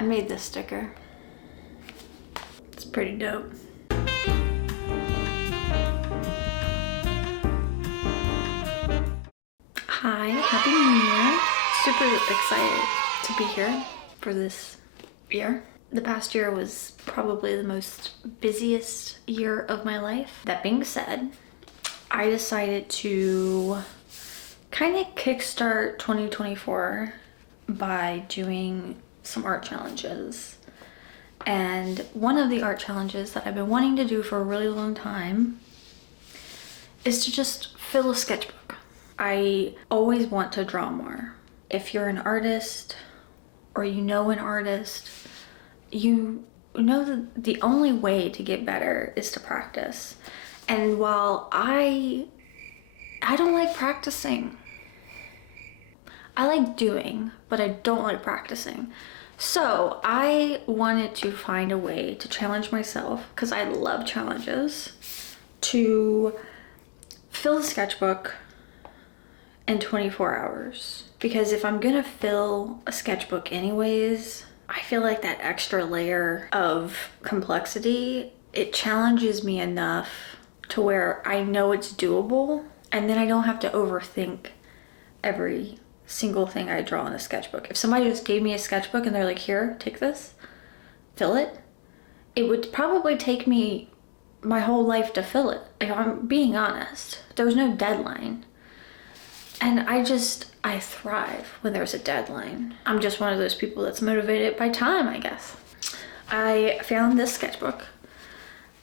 I made this sticker. It's pretty dope. Hi, Happy New Year. Super excited to be here for this year. The past year was probably the most busiest year of my life. That being said, I decided to kind of kickstart 2024 by doing some art challenges. And one of the art challenges that I've been wanting to do for a really long time is to just fill a sketchbook. I always want to draw more. If you're an artist or you know an artist, you know that the only way to get better is to practice. And while I don't like practicing, I like doing, but I don't like practicing. So I wanted to find a way to challenge myself, because I love challenges, to fill the sketchbook in 24 hours. Because if I'm gonna fill a sketchbook anyways, I feel like that extra layer of complexity, it challenges me enough to where I know it's doable, and then I don't have to overthink every single thing I draw in a sketchbook. If somebody just gave me a sketchbook and they're like, here, take this, fill it, it would probably take me my whole life to fill it, if I'm being honest. There was no deadline. And I thrive when there's a deadline. I'm just one of those people that's motivated by time, I guess. I found this sketchbook.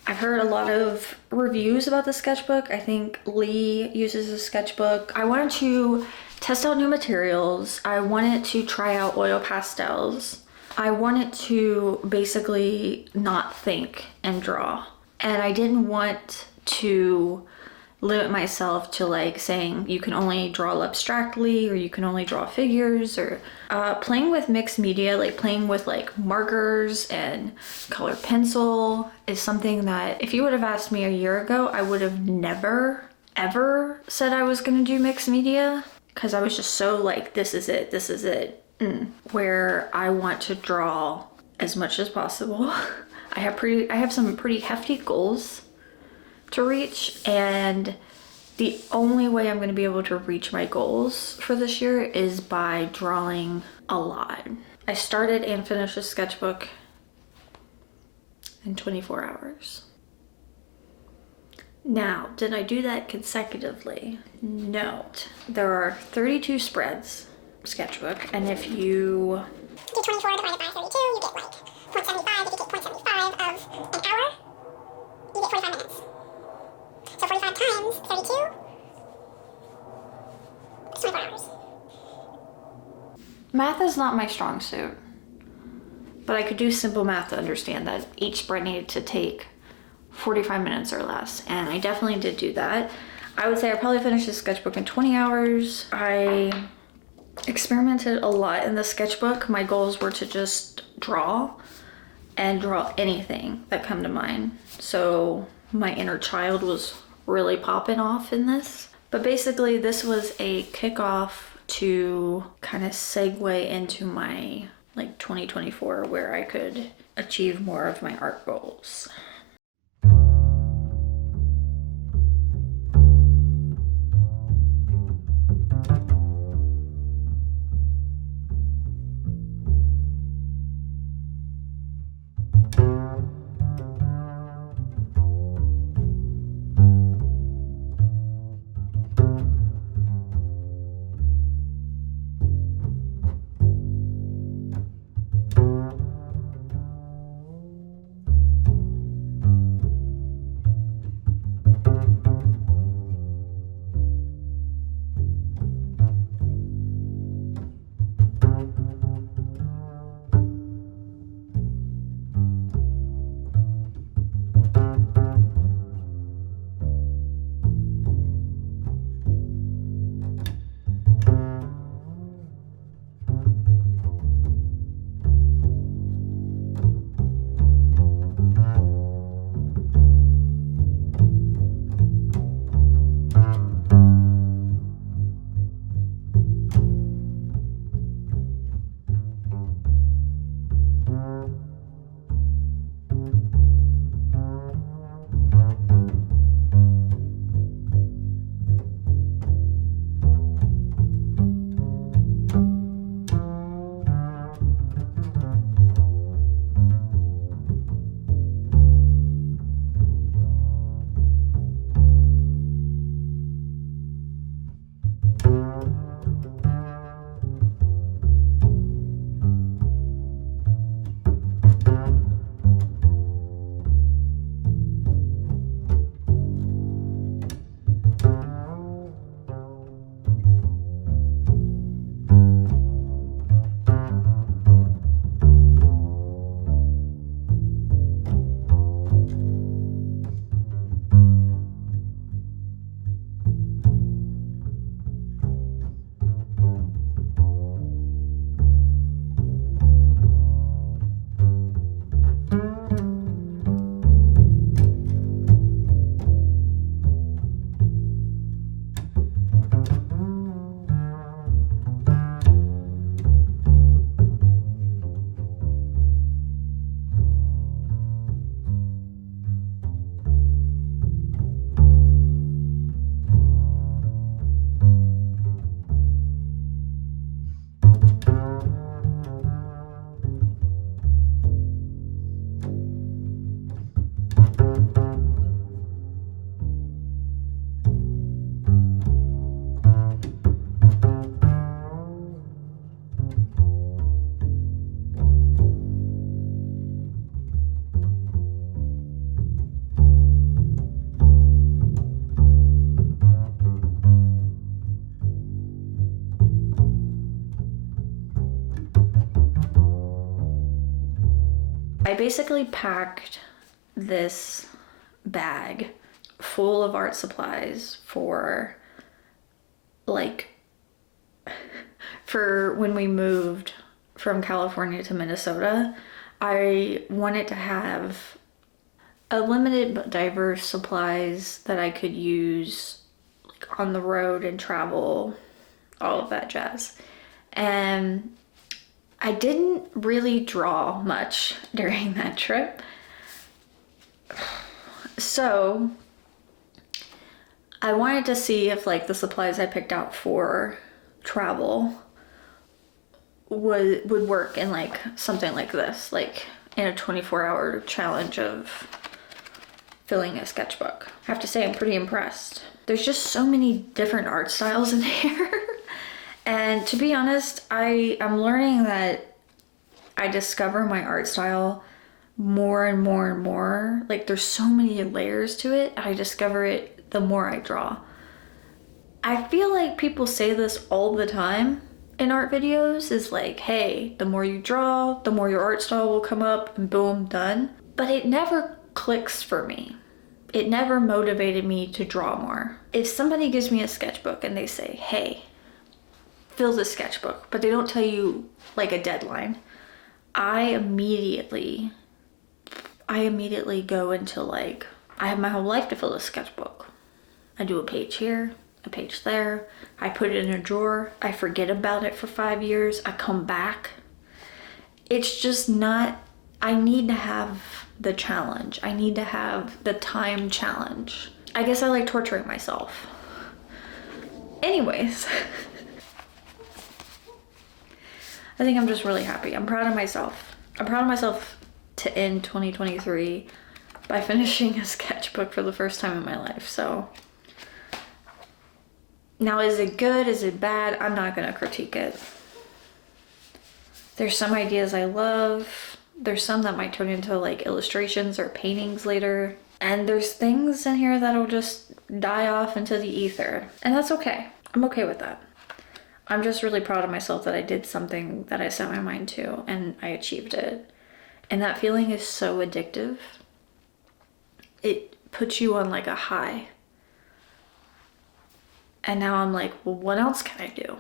I've heard a lot of reviews about the sketchbook. I think Lee uses a sketchbook. I wanted to test out new materials. I wanted to try out oil pastels. I wanted to basically not think and draw. And I didn't want to limit myself to like saying you can only draw abstractly or you can only draw figures, or playing with mixed media, like playing with like markers and color pencil is something that if you would have asked me a year ago, I would have never ever said I was gonna do mixed media, because I was just so like, this is it. Where I want to draw as much as possible. I have some pretty hefty goals to reach, and the only way I'm going to be able to reach my goals for this year is by drawing a lot. I started and finished a sketchbook in 24 hours. Now, did I do that consecutively? No. There are 32 spreads, sketchbook, and if you do 24 divided by 32, you get like 0.75. If you get 0.75 of an hour, you get 45 minutes. So 45 times 32 is 24 hours. Math is not my strong suit, but I could do simple math to understand that each spread needed to take 45 minutes or less, and I definitely did do that. I would say I probably finished the sketchbook in 20 hours. I experimented a lot in the sketchbook. My goals were to just draw and draw anything that come to mind. So my inner child was really popping off in this. But basically this was a kickoff to kind of segue into my like 2024, where I could achieve more of my art goals. I basically packed this bag full of art supplies for when we moved from California to Minnesota. I wanted to have a limited but diverse supplies that I could use like on the road and travel, all of that jazz. And I didn't really draw much during that trip. So I wanted to see if like the supplies I picked out for travel would work in like something like this, like in a 24-hour challenge of filling a sketchbook. I have to say I'm pretty impressed. There's just so many different art styles in here. And to be honest, I'm learning that I discover my art style more and more and more. Like there's so many layers to it. I discover it the more I draw. I feel like people say this all the time in art videos, is like, hey, the more you draw, the more your art style will come up, and boom, done. But it never clicks for me. It never motivated me to draw more. If somebody gives me a sketchbook and they say, hey, fill this sketchbook, but they don't tell you like a deadline, I immediately go into like, I have my whole life to fill this sketchbook. I do a page here, a page there. I put it in a drawer. I forget about it for 5 years. I come back. It's just not, I need to have the challenge. I need to have the time challenge. I guess I like torturing myself. Anyways, I think I'm just really happy. I'm proud of myself. I'm proud of myself to end 2023 by finishing a sketchbook for the first time in my life. So now, is it good? Is it bad? I'm not gonna critique it. There's some ideas I love. There's some that might turn into like illustrations or paintings later. And there's things in here that'll just die off into the ether. And that's okay. I'm okay with that. I'm just really proud of myself that I did something that I set my mind to and I achieved it. And that feeling is so addictive. It puts you on like a high. And now I'm like, well, what else can I do?